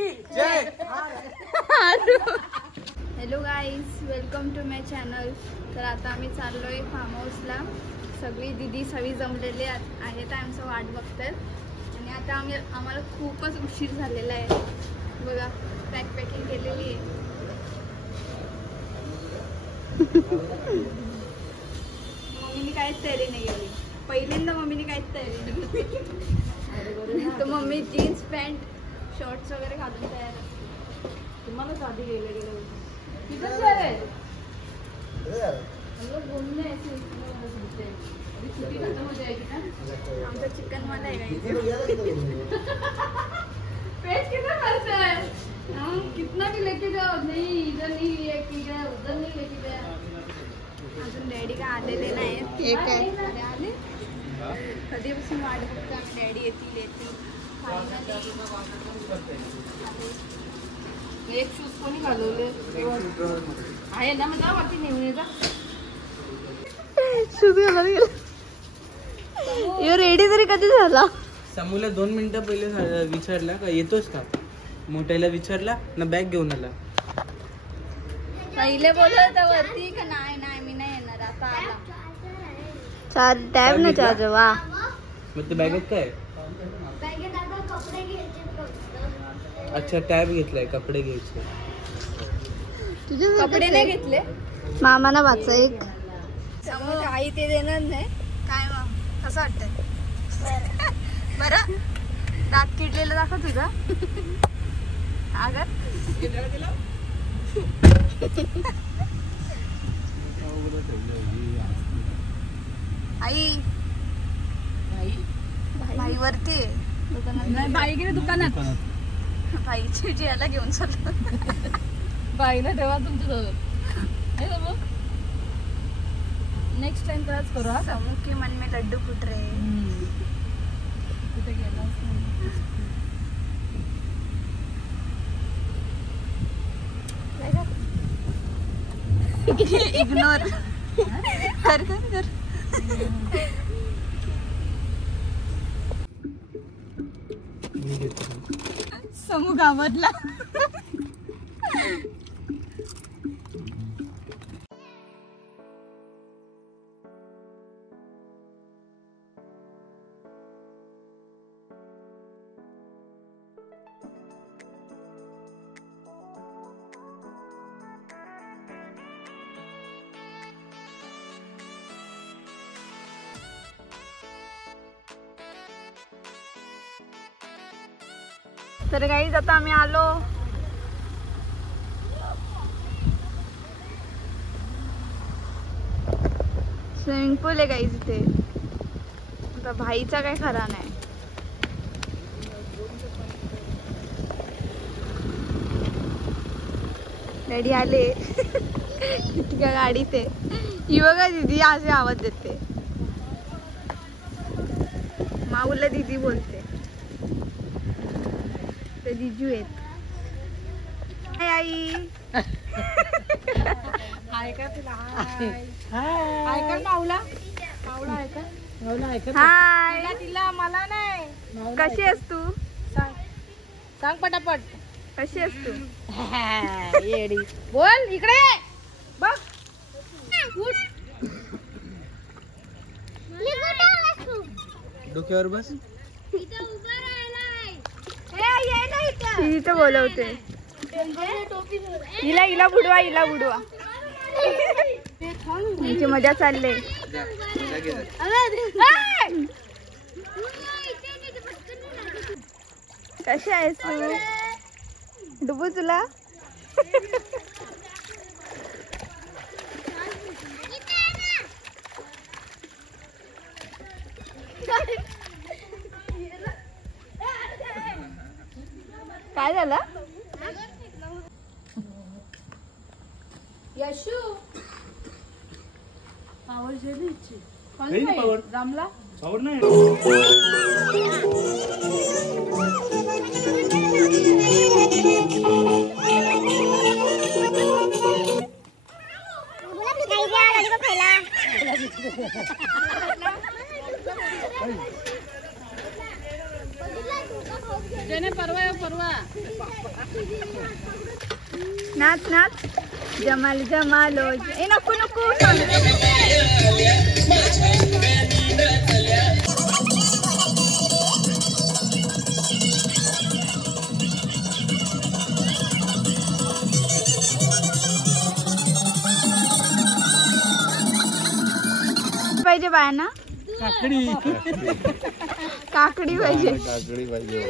की जय. Hello guys, welcome to my channel. तर आता आम्ही चाललोय फार्म हाऊसला. सगळी दिदी सगळी जमलेले आहेत, आमचं वाट बघतात. आणि आता आम्हाला खूपच उशीर झालेला आहे. बघा पॅकिंग केलेली आहे. मम्मीने काहीच तयारी नाही केली. पहिल्यांदा मम्मीने काहीच तयारी नाही केली. तर मम्मी जीन्स पॅन्ट शॉर्ट्स वगैरे घालून तयार असते. तुम्हालाच आधी गेलं किधर जा रहे हैं? हम लोग घूमने ऐसे छुट्टी खत्म हो जाएगी ना. आमचा चिकन वाला है पेट कितना खर्चा है. हम कितना भी लेके जाओ, नहीं इधर नहीं लेके गया, उधर नहीं लेके गया. अजून डॅडी का आलेले नाही. आले कधीपासून वाट बघतो आम्ही. डॅडी येतील. एक शूज कोणी घालवले आहे ना. मला वाटते नेहमीचा शूज घालवला. यो रेडी तरी कधी झाला. समूला 2 मिनिटं पहिले विचारला का येतोस का. मोठ्याला विचारला ना बॅग घेऊन आला. पहिले बोलत होता वरती का नाही मी नाही येणार. आता आला. चार टॅब ना चार्ज. वा मग ते बॅगेत काय. अच्छा टॅब घेतलाय. कपडे घ्यायचे. तुझे कपडे नाही घेतले. मामाना वाचा एक समोर आई ते देणार नाही काय. मग कसं वाटत बरं. दात किडलेलं दाखव तुझा. अगर आई भाई वरती बाई गेली दुकानात. बाईची जी याला घेऊन चाललो. बाईला ठेवा तुमच्या जवळ. नेक्स्ट टाइम कराच करू. हा समूह के मन में लड्डू फुट रहे. कुठे गेला इग्नोर कर. समूह गावातला. तर गाईज आता आम्ही आलो. स्विमिंग पूल आहे गाईज इथे. आता भाईचा काय खरा नाही. डॅडी आले. किती का गाडी ते. ही बघा दीदी असे आवाज देते. माऊला दीदी बोलते. ते जिजू आहेत. आई ऐका तुला. ऐका माऊला. हाय. तिला मला नाही. कशी आहेस तू. सांग पटापट. कशी आहेस तू. येडी बोल. इकडे बघ. डोक्यावर बस. इथं बोलवते. हिला बुडवा. तुमची मजा चालले. कशी आहेस तू. डुबू तुला. काय झालं. यशू पावर जमला. पावर नाही. परवा नाच नाच जमाल जमालो ए नको नको पाहिजे बायांना काकडी काकडी पाहिजे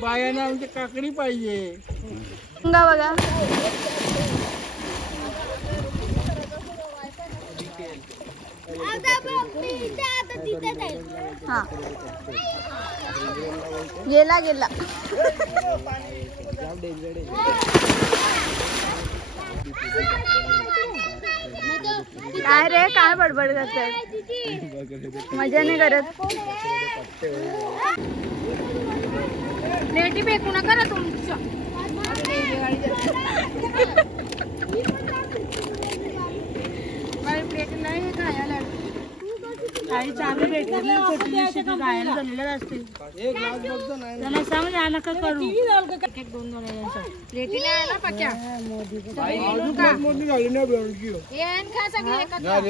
बायांना आमची काकडी पाहिजे बघा हा गेला गेला काय रे काय बडबड करताय मजा नाही करत लेटी फेकू नका ना तुमच्या काही चांगले भेटले गायला झालेलं असते त्यांना सांग या नका करू लेटी नाही आला पक्या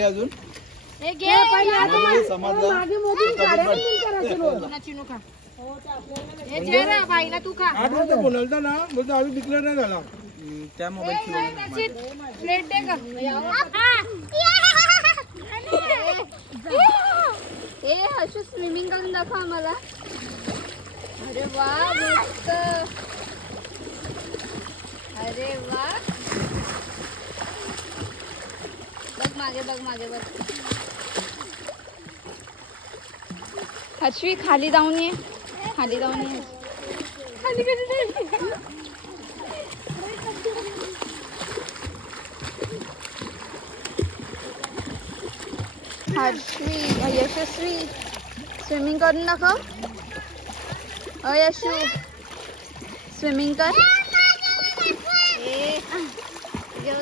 अजून बाईला तू खा बोलता ना बोलतो अजून डिक्लेअर नाही झाला त्या मोबाईल प्लेट दे का ए हर्षू स्विमिंग करून दाखव आम्हाला अरे वा मस्त अरे वा बघ मागे बघ हर्षवी खाली जाऊन ये खाली कधी जाईल हर्षवी यशस्वी स्विमिंग करून दाखव यशू स्विमिंग कर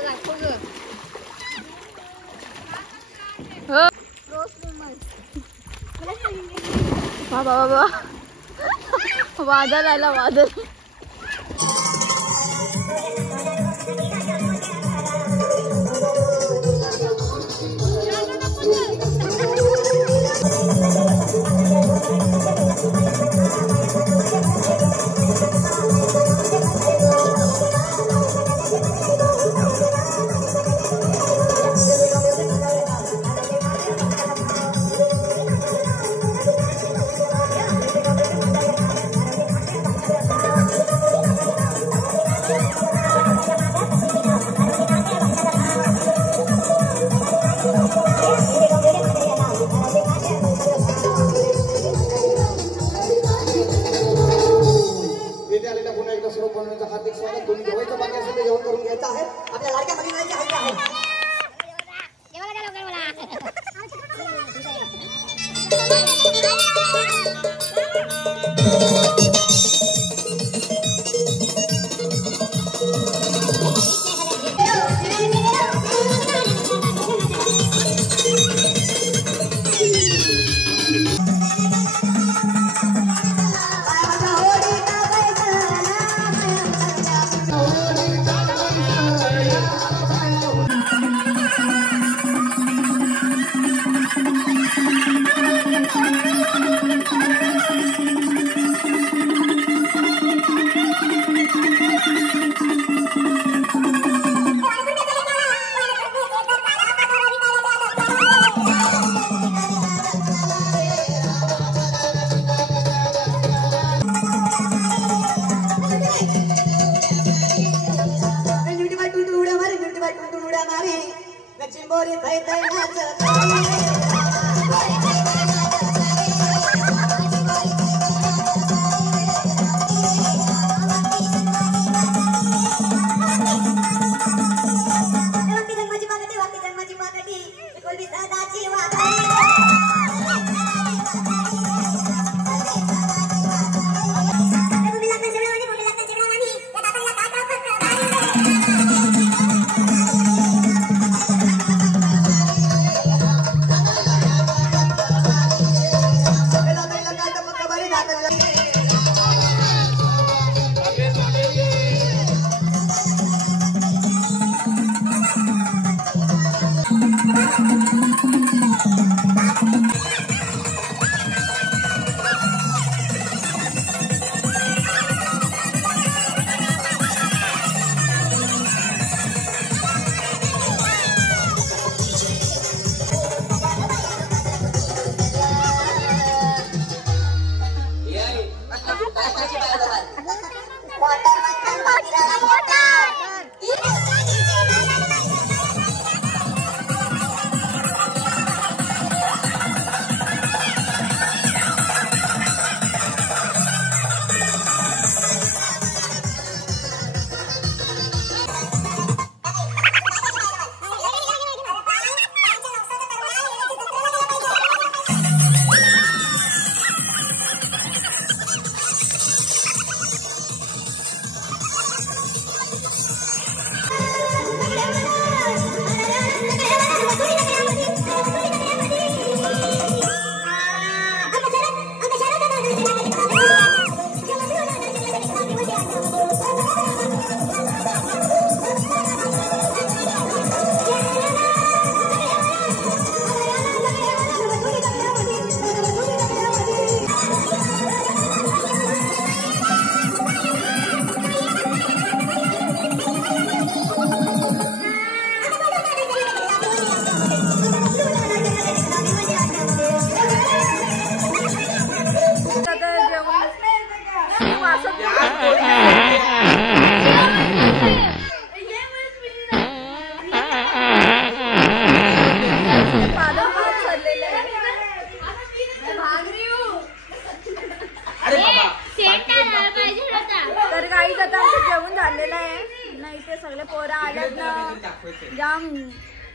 दाखव ग बाबा वादळ आला वादळ हार्दिक स्वागत दोन्ही जवळच्या बागेसाठी जेवण करून घ्यायचं आहे आपल्या लाडक्या भगिनीची हक्क आहे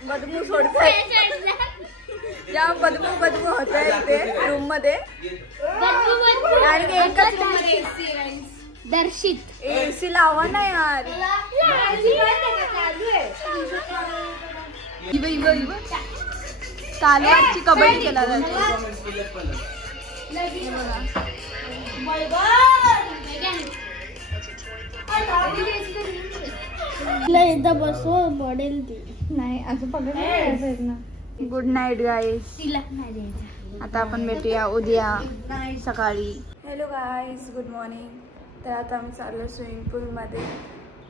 बदबू सोडताय ज्या बदबू होतंय इथे रूम मध्ये आणि एकच रूम मध्ये दर्शित एसी लावा ना यार. कालवाची कबड्डी केला जाते. एकदा बसव मॉडेल ती नाही असं पकडलं ना. गुड नाईट गाईस. तिला नाही द्यायचं. आता आपण भेटूया उद्या सकाळी. हॅलो गाईस, गुड मॉर्निंग. तर आता आम्ही चाललो स्विमिंग पूलमध्ये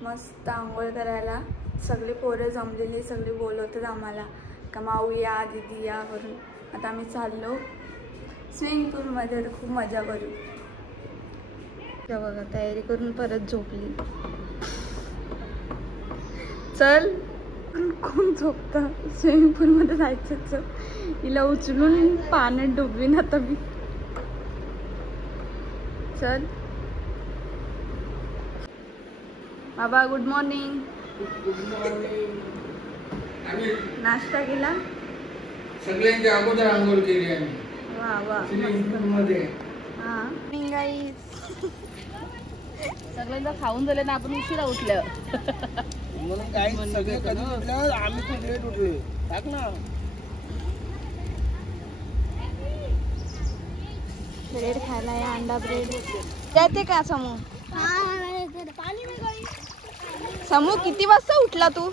मस्त आंघोळ करायला. सगळे पोरं जमलेली, सगळे बोलवतात आम्हाला का माऊ या, दीदी या करून. आता आम्ही चाललो स्विमिंग पूलमध्ये, तर खूप मजा करू. त्या बघा तयारी करून परत झोपली. चल कोण झोपतं स्विमिंग पूलमध्ये जायचं. हिला उचलून पाण्यात डुबवीन आता मी. चल बाबा, गुड मॉर्निंग. नाश्ता केला? सगळ्यांच्या अगोदर आंघोळ केली आम्ही. वा वा. हा सगळ्यांना खाऊन झालं ना, आपण उशिरा उठलं म्हणून काही सगळे कधी उठल्यावर आम्ही खूप लेट उठलो. टाक ना. ब्रेड खायला या, अंडा ब्रेड देते का समू? समू किती वाजता उठला तू?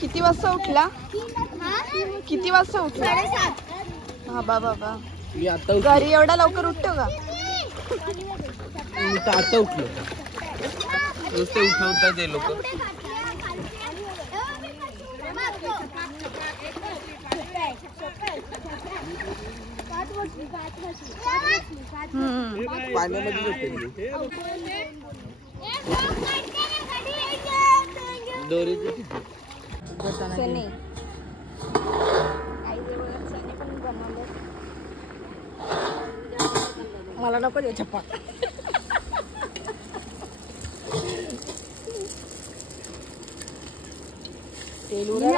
किती वाजता उठला? किती वाजता उठला? बाबा बाबा, मी आता घरी एवढा लवकर उठतो का? मी तर आता उठलो. नुसते उठवतात ते लोक. पाण्यामध्ये सनी पण बनवलं. मला नको दे चप्पा.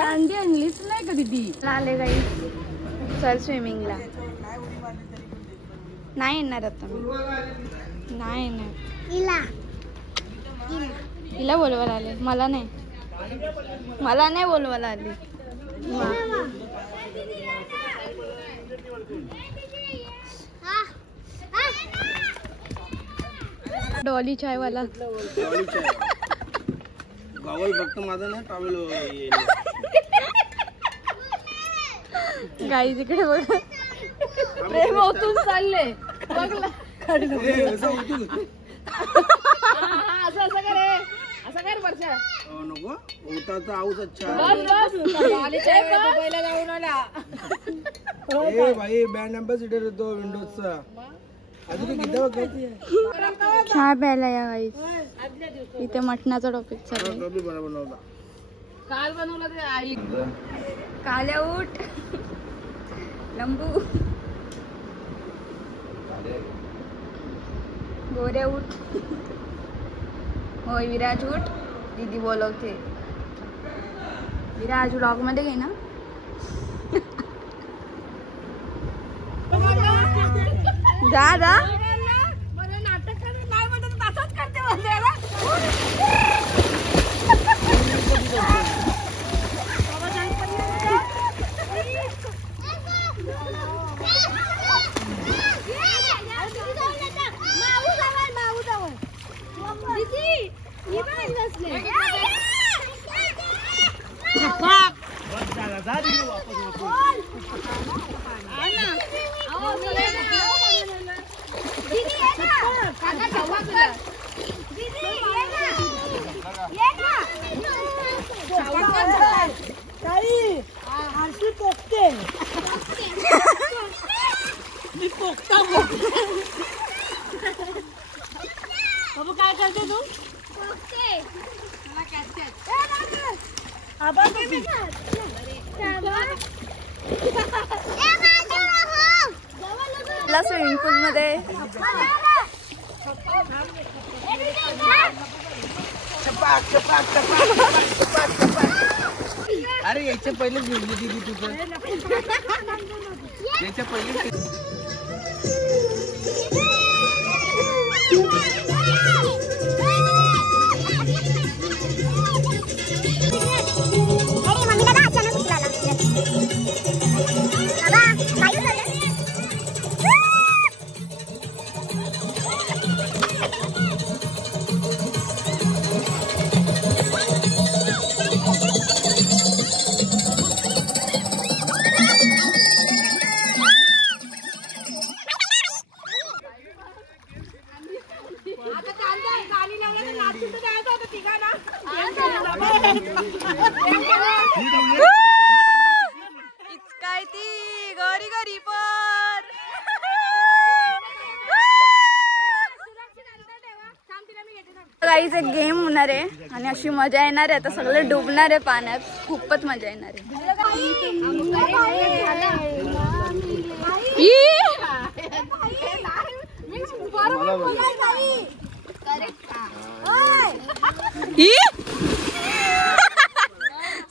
अंडी आणलीच नाही का दीदी? आले गाई. चल स्विमिंगला. नाही येणार आता मी. नाही येणार. हिला बोलवायला आले, मला नाही. मला नाही बोलवायला आली. डॉली चायवाला. गावाला फक्त माझा ना टॉवेल. गाई तिकडे बघ. प्रेम ओतून चालले. बघला असं असं करे, असं कर वर्षा. नको उताचा आऊस. अच्छा बस दुबईला जाऊन आला. ए भाई, ब्रँड अँबॅसिडर येतो विंडोजचा. अजून किती चहा प्यायला या गाई. इथे मटणाचा टॉपिक चालू. बनवला काल बनवलं ते आई. काल्या उठ. लंबू. गोऱ्या उठ. होय विराज उठ. दीदी बोलवते. विराज व्लॉग मध्ये घे ना. जा जा. बाबू काय करते तू? स्विमिंग पूल मध्ये अरे याच्या पहिलेच घेतली दिदी तू पण याच्या पहिले काय ती गरी गरी पर गाईच एक गेम होणार आहे आणि अशी मजा येणार आहे. आता सगळे डुबणार आहे पाण्यात. खूपच मजा येणार आहे.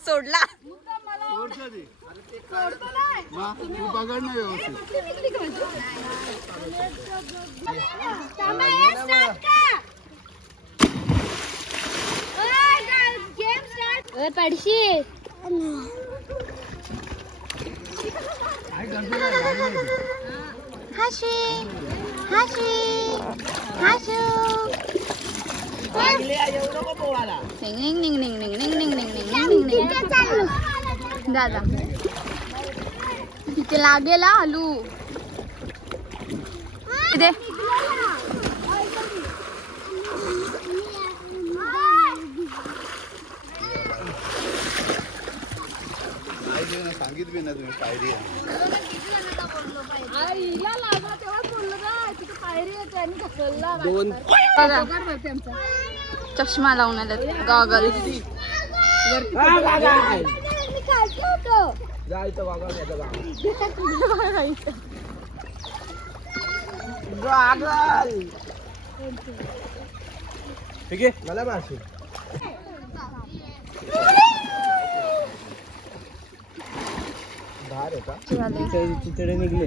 सोडला पडशी हाशी हाशी हाशू दादा तिथे लागेल आलू दे. सांगितली ना तुम्ही पायरी चष्मा लावून आल्यात गॉगल. ठीक आहे मला मारशील चितडे निघले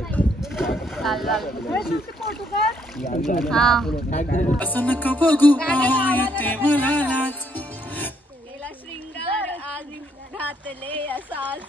असं नका बघू येते मला श्रृंगार आज घातले असाच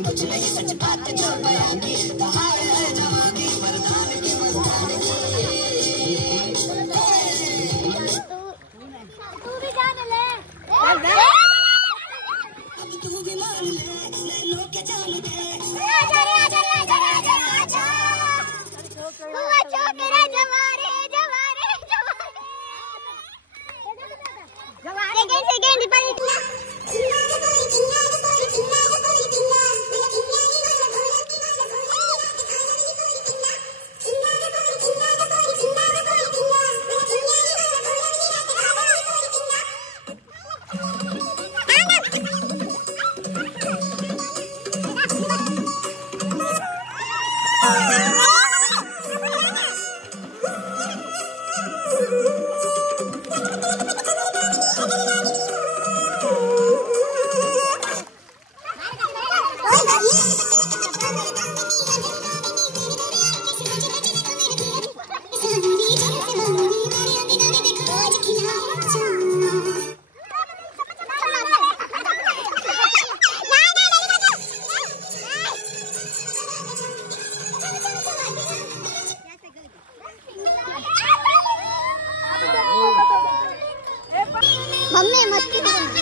कुछ नहीं सच बात जो बयानी बाहर है जवानी मर्दान की मस्तानी तू भी जान ले अब तू भी मान ले मैं लोग के जान दे आजा रे आजा रे आजा रे आजा आजा हुआ छोकरा जवारे जवारे जवारे सेकंड पर मम्मी मस्ती करना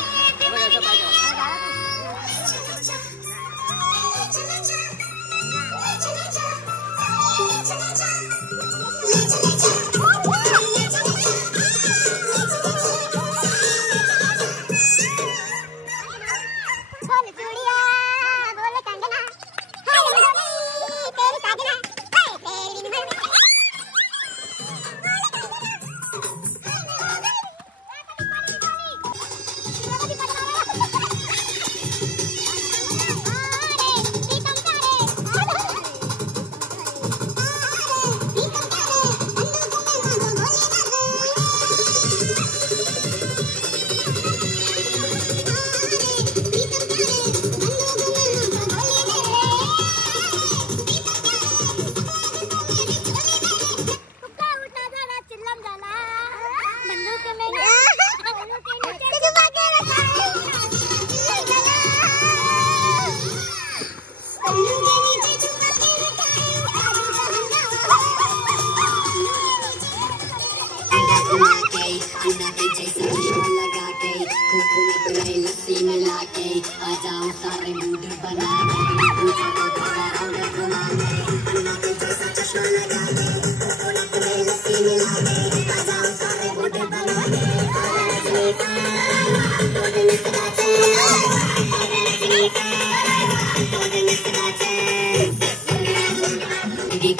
आ जाओ सारे मूड बना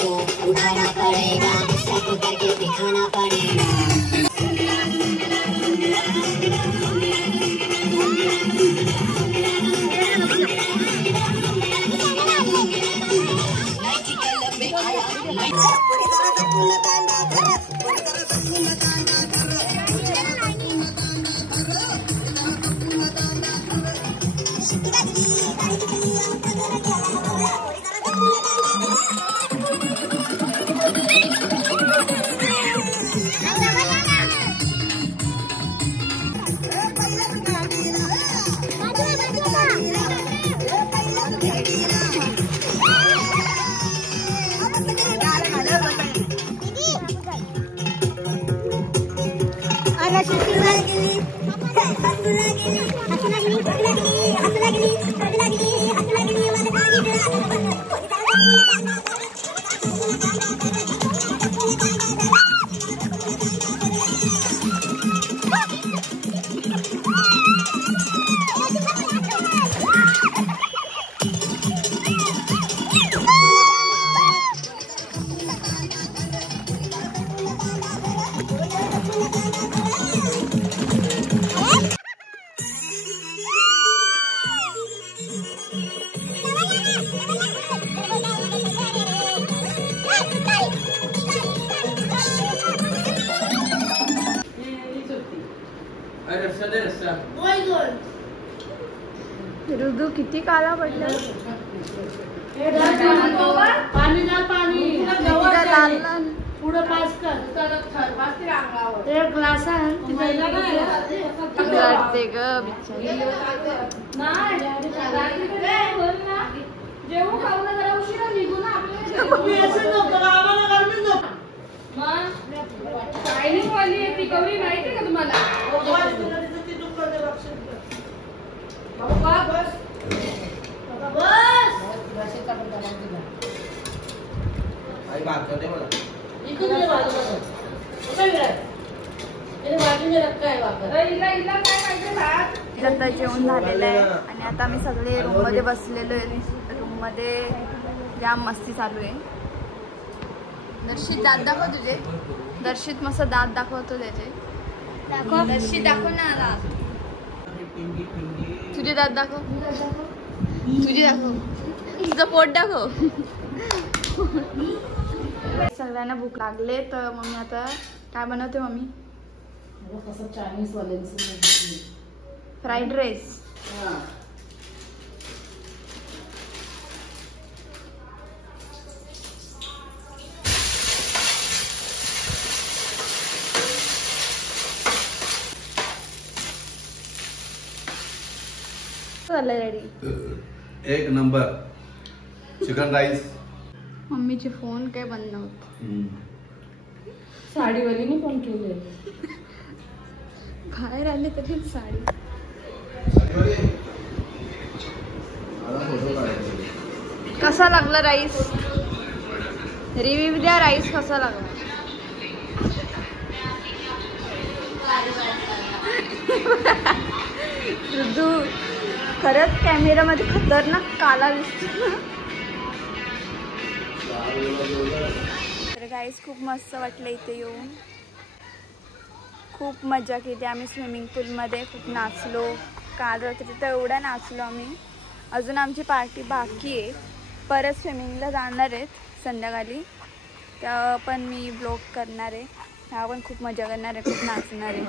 को उठाना पड़ेगा, सब करके दिखाना पड़ेगा। ऋतू किती काला पडला पाणी द्या पाणी लाल लाल पुढे पास कर एक ग्लास आहे रडते ग बिचारी जेवू खाऊ ना जरा उशिरा निघू ना शायनिंग वाली आहे ती गौरी माहिती का तुम्हाला आता जेवण झालेलं आहे आणि आता आम्ही सगळे रूम मध्ये बसलेलो आहे. रूम मध्ये जाम मस्ती चालू आहे. दर्शित दात दाखव तुझे. दर्शित मस्त दात दाखवतो त्याचे. दर्शित दाखव ना दात. तुझे दात दाखव. तुझे दाखव. तुझं पोट दाखव. सगळ्यांना भूक लागले तर मम्मी आता काय बनवते मम्मी. चायनीज वाल्यांचं फ्राईड राईस. रेडी. एक नंबर चिकन राईस. मम्मीचे फोन काय बंद नव्हते. साडीवालीने पण केले बाहेर आले तरी साडी. कसा लागला राईस. रिव्ह्यू द्या. राईस कसा लागला. ऋतू खरंच कॅमेरामध्ये खतरनाक काला दिसतो. तर गाईस खूप मस्त वाटलं इथे येऊन. खूप मजा केली आम्ही स्विमिंग पूलमध्ये. खूप नाचलो. काल रात्री तर एवढा नाचलो आम्ही. अजून आमची पार्टी बाकी आहे. परत स्विमिंगला जाणार आहेत संध्याकाळी. तेव्हा पण मी ब्लॉग करणार आहे. तेव्हा पण खूप मजा करणार आहे. खूप नाचणार आहे.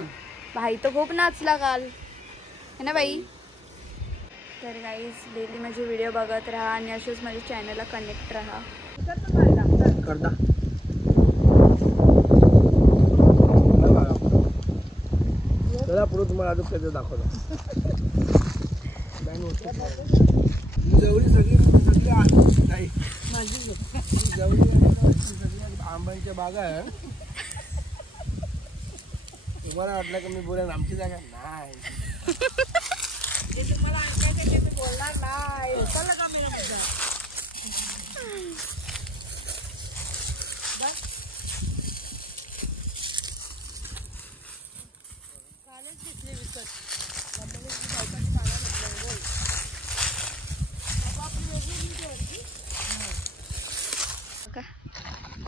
भाई तर खूप नाचला काल है ना बाई. तर गाईज डेली माझे व्हिडिओ बघत राहा आणि असेच माझ्या चॅनलला कनेक्ट राहा. चला पुढे तुम्हाला अजून काही दाखवतो. जवळी सगळी नाही जवळी आंब्याच्या बागा आहे. तुम्हाला वाटलं का मी बोलेन आमची जागा नाही. तुम्हाला ऐकायचं मी बोलणार नाही. कळलं का मेरा मुद्दा.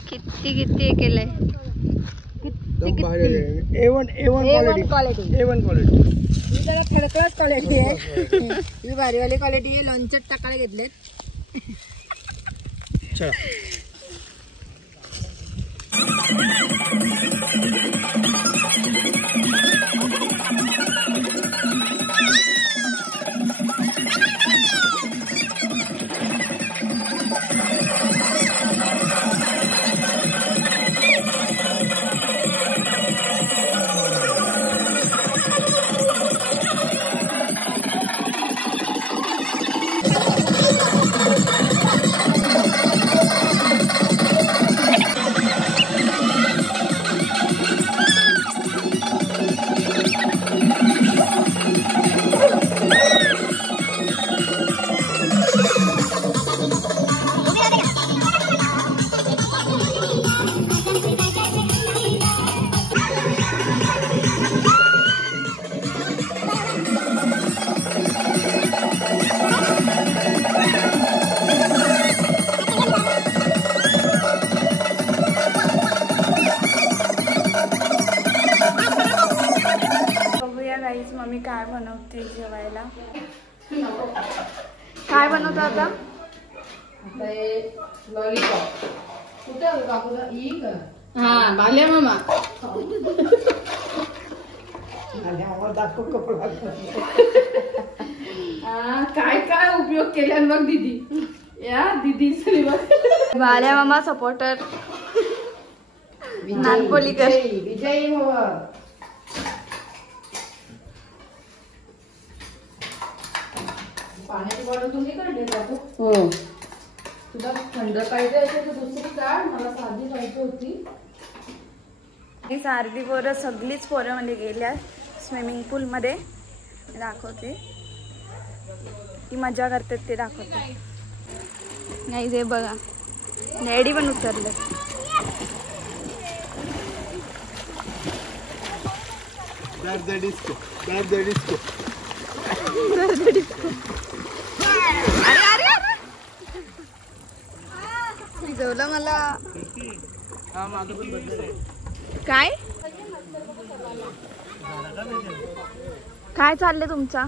किती किती केलंय. A1 quality. A1 quality. ही जरा खडखडच क्वालिटी आहे. ही भारीवाली क्वालिटी आहे. लोणच्यात टाकायला घेतलेत. चला मम्मी काय बनवते जेवायला. काय बनवतो आता. हा बाल्या मामा. काय काय उपयोग केला मग दीदी या दीदी बाल्या मामा सपोर्टर नानपोलीकर विजयी हो. पाण्याची बॉटल तुम्ही काढली बापू हो तुला थंड पाहिजे असेल तर दुसरी काढ मला साधी पाहिजे होती. ही सारखी पोरं सगळीच पोरं मध्ये गेल्या स्विमिंग पूल मध्ये दाखवते ती मजा करतात ते दाखवते. नाही ते बघा डॅडी पण उतरले. भिजवलं मला. काय काय चाललंय तुमचा?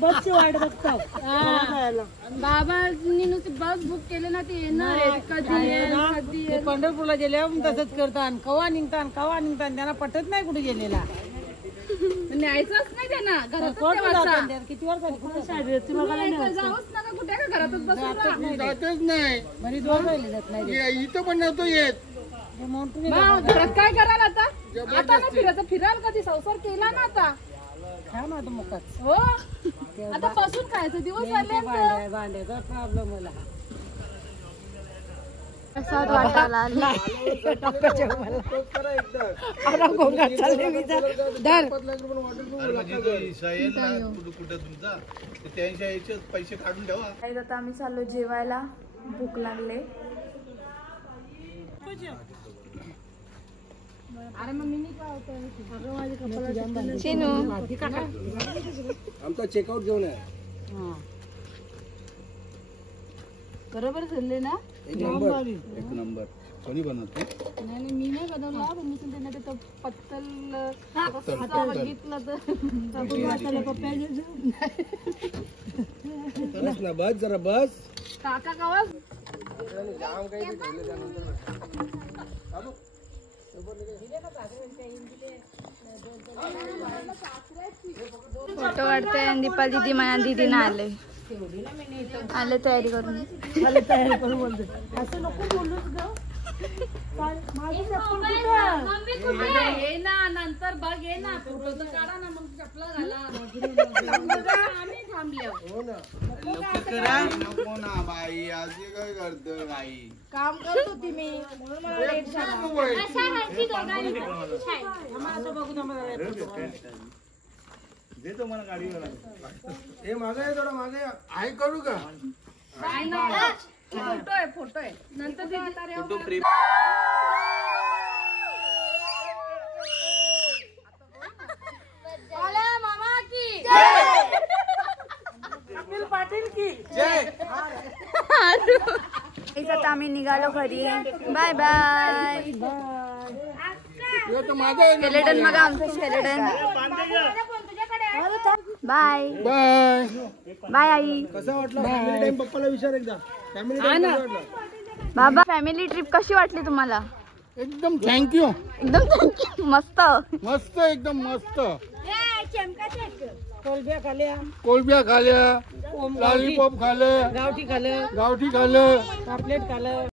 बसची वाट बघतात. बाबांनी नुसती बस बुक केले ना ते येणार आहेत. कधी पंढरपूरला गेल्यावर तसंच करतात. कवा निघतात त्यांना पटत नाही कुठे गेलेला. न्यायचंच नाही त्यांना घरातच किती वर जाऊच नका कुठे का घरातच बसून जातच नाही बरीच वर राहिले जात नाही. इथं पण नव्हतं येत. घरात काय कराल आता? आता ना फिरायचं फिराल कधी संसार केला ना आता खा ना आता मुखात. हो आता बसून खायचं दिवस आले. भांड्याचा प्रॉब्लेम मला. पैसे काढून ठेवा. आता आम्ही चाललो जेवायला. भूक लागले. आमचा चेकआउट घेऊन आहे. बरोबर झाले ना. एक नंबर कोणी बनवतो? नाही मी नाही बनवला पण मी त्यांना ते पत्तल बघितलं तर बस जरा बस. काका कावा जाम काही ठेवले त्यानंतर फोटो काढते. दीपा दीदी म्हणा दीदी ना आले तयारी करून. बोलते असं नको बोलूच ग. ये ना नंतर बघ ये ना फोटो तर काढा ना मग चपला घाला. आम्ही थांबलो. नको ना बाई असे काय करतो बाई. काम करत होती मी म्हणून मला लेट झाला. देतो मला गाडीवर. हे मागे थोडा मागे आहे करू का? फोटो आहे नंतर फोटो फ्रेम. मामा की पाटील की आता आम्ही निघालो घरी. Bye bye. स्केलेटन बघा आमचं स्केलेटन. बाय बाय बाय आई. कसा वाटला फॅमिली टाइम? पप्पाला विचार एकदा. फॅमिली टाइम कसा वाटला? बाबा फॅमिली ट्रिप कशी वाटली तुम्हाला? एकदम थँक्यू. एकदम थँक्यू. मस्त मस्त एकदम मस्त. कोलब्या खाल्या, कोलब्या खाल्या, लॉलीपॉप खाल्लं, गावठी खाल्लं, गावठी खाल्लं, पापलेट खाल्लं.